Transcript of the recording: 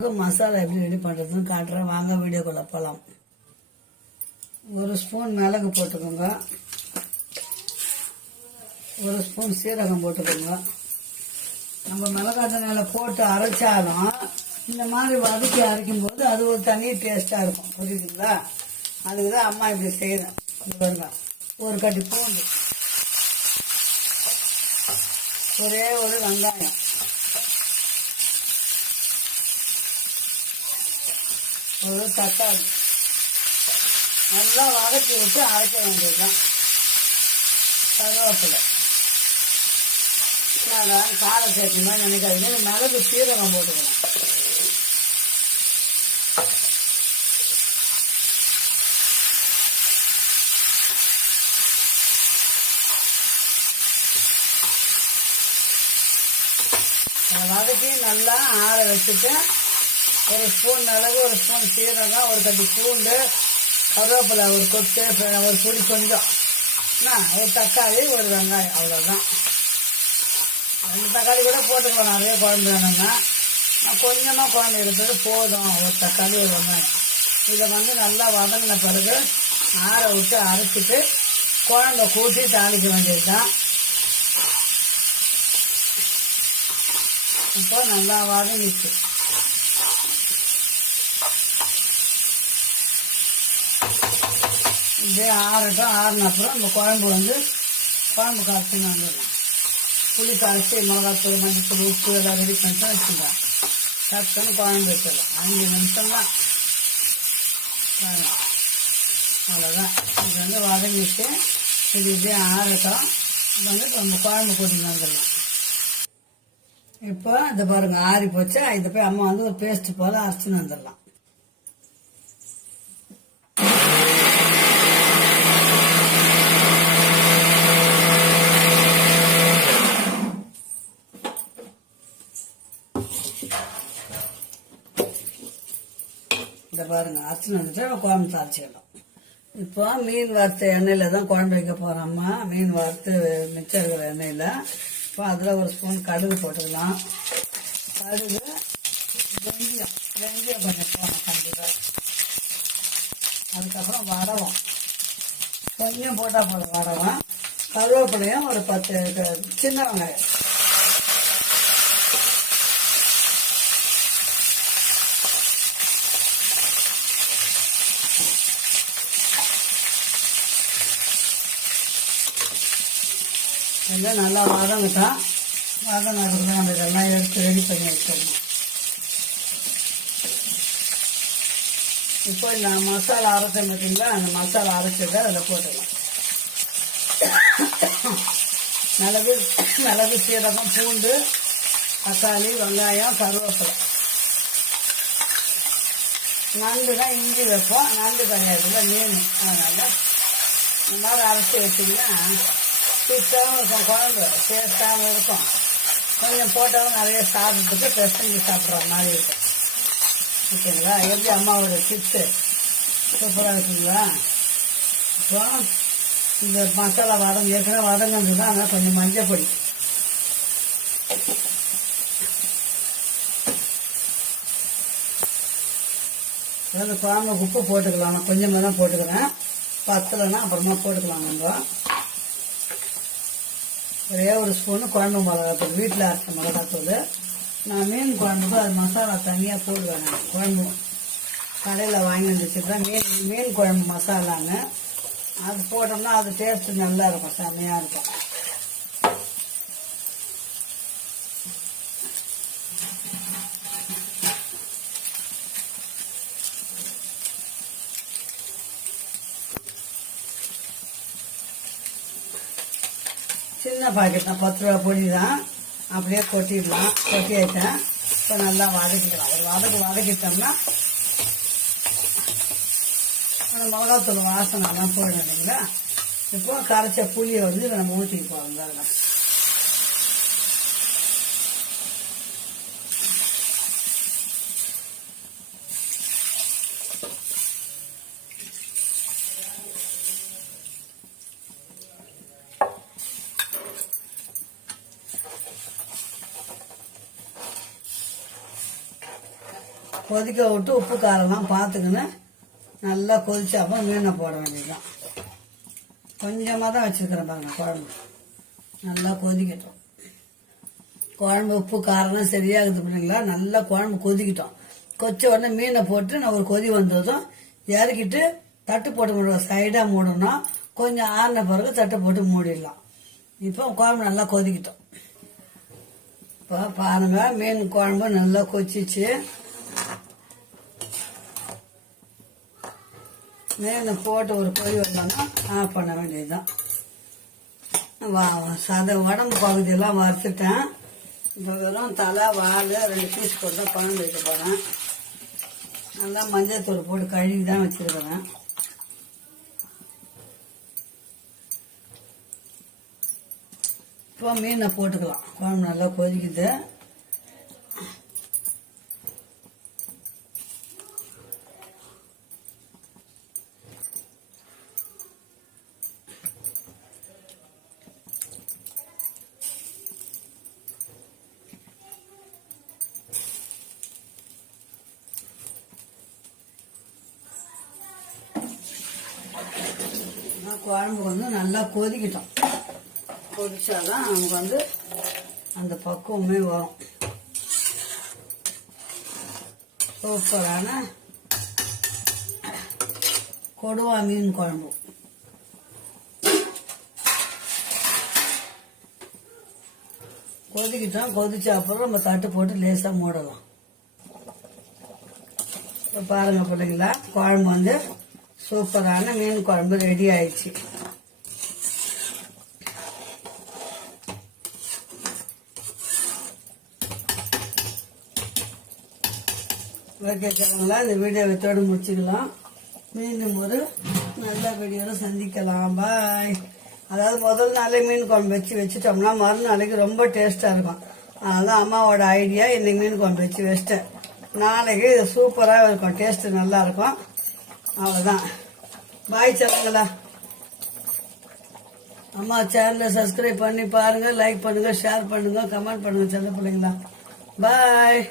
மசாலா எப்படி ரெடி பண்ணுறதுன்னு காட்டுறேன், வாங்க வீடியோக்குள்ள போகலாம். ஒரு ஸ்பூன் மிளகு போட்டுக்கோங்க, ஒரு ஸ்பூன் சீரகம் போட்டுக்கோங்க. நம்ம மிளகாய் போட்டு அரைச்சாலும் இந்த மாதிரி வதக்கி அரைக்கும் போது அது ஒரு தனி டேஸ்ட்டாக இருக்கும், புரியுதுங்களா? அதுக்கு தான் அம்மா இப்படி செய்கிறேன். பாருங்க, ஒரு கட்டி பூண்டு, ஒரே ஒரு வெங்காயம், ஒரு தக்காளி நல்லா வதக்கி விட்டு அரைக்க வேண்டியதுதான். கருவேப்பிலை, காரம் சேர்த்து மாதிரி நினைக்காதீங்க. மிளகு சீரகம் போட்டுக்கலாம். அதை வதக்கி நல்லா ஆற வச்சுட்டு ஒரு ஸ்பூன் மிளகு, ஒரு ஸ்பூன் சீரகம், ஒரு கட்டி பூண்டு, கருவேப்பிலை ஒரு கொத்து, ஒரு பொடி கொஞ்சம், ஒரு தக்காளி, ஒரு வெங்காயம், அவ்வளோதான். 2 தக்காளி கூட போட்டுக்கலாம், நிறைய குழம்பு வேணும்னா. நான் கொஞ்சமாக குழம்பு எடுத்தது போதும், ஒரு தக்காளி ஒரு வெங்காயம். இதை நல்லா வதங்கின பிறகு ஆற விட்டு அரைச்சிட்டு குழம்பை கூட்டி தாளிக்க வேண்டியது தான். இப்போ நல்லா வதங்கிச்சு. இதே ஆறட்டும். ஆறின அப்புறம் நம்ம குழம்பு கரைச்சின்னு வந்துடலாம். புளி கரைச்சி மிளகாத்தூள், மஞ்சத்தூள், உப்பு எல்லாம் ரெடி பண்ணிட்டு வச்சுக்கோங்க. டக்குன்னு குழம்பு வச்சிடலாம். 5 நிமிஷம் தான். அவ்வளோதான். இது வதங்கிட்டு இது இப்படியே ஆறட்டும். நம்ம குழம்பு கூட்டின்னு வந்துடலாம். இப்போ இதை பாருங்க, ஆறி போச்சு. இதை போய் அம்மா ஒரு பேஸ்ட் போல அரைச்சின்னு வந்துடலாம். இந்த பாருங்க, அரைச்சின்னு வந்துட்டு குழம்பு தாளிச்சிடலாம். இப்போ மீன் வறுத்த எண்ணெயில் தான் குழம்பு வைக்க போகிறோம்மா. மீன் வறுத்து மிச்சம் இருக்கிற எண்ணெயில் இப்போ அதில் ஒரு ஸ்பூன் கடுகு போட்டுக்கலாம். கடுகு, வெந்தயம் கொஞ்சம் போகணும் கண்டிப்பாக. அதுக்கப்புறம் வடகம் கொஞ்சம் போட்டால் போதும். வடகம், கருவேப்பிலையும் ஒரு 10 சின்ன வெங்காயம், இதெல்லாம் நல்லா வதங்கட்டும். வதங்கிறதுக்கு நம்ம இதெல்லாம் எடுத்து ரெடி பண்ணி வச்சிடணும். இப்போ இந்த மசாலா அரைச்சேன் பார்த்தீங்களா, அந்த மசாலா அரைச்சதை அதில் போட்டுக்கலாம். மிளகு, சீரகம், பூண்டு, தக்காளி, வெங்காயம், கருவேப்பிலை. நண்டு தான் இஞ்சி வைப்போம், நண்டு கிடையாதுல்ல, மீன். அதனால் இந்த மாதிரி அரைச்சி வச்சிங்கன்னா ஸ்வீட்டாகவும் இருக்கும், குழம்பு டேஸ்டாகவும் இருக்கும். கொஞ்சம் போட்டாலும் நிறைய சாப்பிட்டுட்டு பெசஞ்சு சாப்பிட்ற மாதிரி இருக்கும். ஓகேங்களா? எப்படி அம்மாவோட டிப்ஸு சூப்பராக இருக்குங்களா? இப்போ இந்த மசாலா ஏற்கனவே வதங்கிறது தான். ஆனால் கொஞ்சம் மஞ்சள் பொடி, அதாவது குழம்பு உப்பு போட்டுக்கலாம். நான் கொஞ்சமாக தான் போட்டுக்கிறேன், பத்தலைன்னா அப்புறமா போட்டுக்கலாம். நம்ம ஒரே ஒரு ஸ்பூனு குழம்பு மிளகாத்தூள், வீட்டில் அரைச்ச மிளகாத்தூள். நான் மீன் குழம்புக்கு அது மசாலா தனியாக போடுவேன். நான் குழம்பு கடையில் வாங்கி வந்துச்சுட்டு தான் மீன் குழம்பு மசாலான்னு அது போட்டோம்னா அது டேஸ்ட்டு நல்லா இருக்கும், செம்மையாக இருக்கும். சின்ன பாக்கெட் தான், 10 ரூபா பொடி தான். அப்படியே கொட்டிடலாம். கொட்டி ஆயிட்டேன். இப்போ நல்லா வதக்கிக்கலாம். ஒரு வதக்கிட்டோம்னா அந்த மிளகாத்தூள் வாசனைலாம் போயிடும் இல்லைங்களா? இப்போ கரைச்ச புளியை இதை நம்ம ஊற்றிப்போம். அதில் கொதிக்க விட்டு உப்பு காரம்லாம் பார்த்துக்கின்னு நல்லா கொதிச்சாப்போ மீனை போட வேண்டியதுதான். கொஞ்சமாக தான் வச்சுருக்கிறேன் பாருங்க. குழம்பு நல்லா கொதிக்கட்டும். குழம்பு உப்பு காரம்லாம் சரியாகுது பிள்ளைங்களா. நல்லா குழம்பு கொதிக்கிட்டோம். கொச்ச உடனே மீனை போட்டு நான் ஒரு கொதி வந்ததும் இறக்கிட்டு தட்டு போட்டு மூடுவோம். சைடாக மூடணும். கொஞ்சம் ஆறின பிறகு தட்டு போட்டு மூடிடலாம். இப்போ குழம்பு நல்லா கொதிக்கிட்டோம். இப்போ பாருங்க மீன் குழம்பு நல்லா கொச்சிச்சு. மீனை போட்டு ஒரு கொதி வந்தோம்னா ஆஃப் பண்ண வேண்டியதுதான். உடம்பு பகுதியெல்லாம் வறுத்துட்டேன். இப்போ வெறும் தலை வால் 2 பீஸ் போட்டு தான் குழம்பு வைக்க போகிறேன். நல்லா மஞ்சள் தூள் போட்டு கழுவி தான் வச்சிருக்கிறேன். இப்போ மீனை போட்டுக்கலாம். குழம்பு நல்லா கொதிக்குது. குழம்பு வந்து நல்லா கொதிக்கிட்டோம். கொதிச்சாதான் நமக்கு வந்து அந்த பக்குவமே வரும். சூப்பரான கொடுவா மீன் குழம்பு. கொதிக்கிட்டோம். கொதிச்ச அப்புறம் நம்ம தட்டு போட்டு லேசாக மூடலாம். இப்போ பாருங்க பிள்ளைங்களா, குழம்பு வந்து சூப்பரான மீன் குழம்பு ரெடி ஆயிடுச்சு. ஓகேங்களா, இந்த வீடியோ வித்தோடு முடிச்சுக்கலாம். மீண்டும் ஒரு நல்ல வீடியோவில் சந்திக்கலாம். பாய். அதாவது முதல் நாளே மீன் குழம்பு வச்சுட்டோம்னா மறுநாளைக்கு ரொம்ப டேஸ்ட்டாக இருக்கும். அதனால தான் அம்மாவோட ஐடியா இன்னைக்கு மீன் குழம்பு வச்சிட்டேன். நாளைக்கு இது சூப்பராக இருக்கும். டேஸ்ட்டு நல்லா இருக்கும். அவ்வளோதான். பாய் சொல்லுங்களா. அம்மா சேனலை சப்ஸ்கிரைப் பண்ணி பாருங்க, லைக் பண்ணுங்க, ஷேர் பண்ணுங்க, கமெண்ட் பண்ணுங்க. செல்ல பிள்ளைங்களா. பாய்.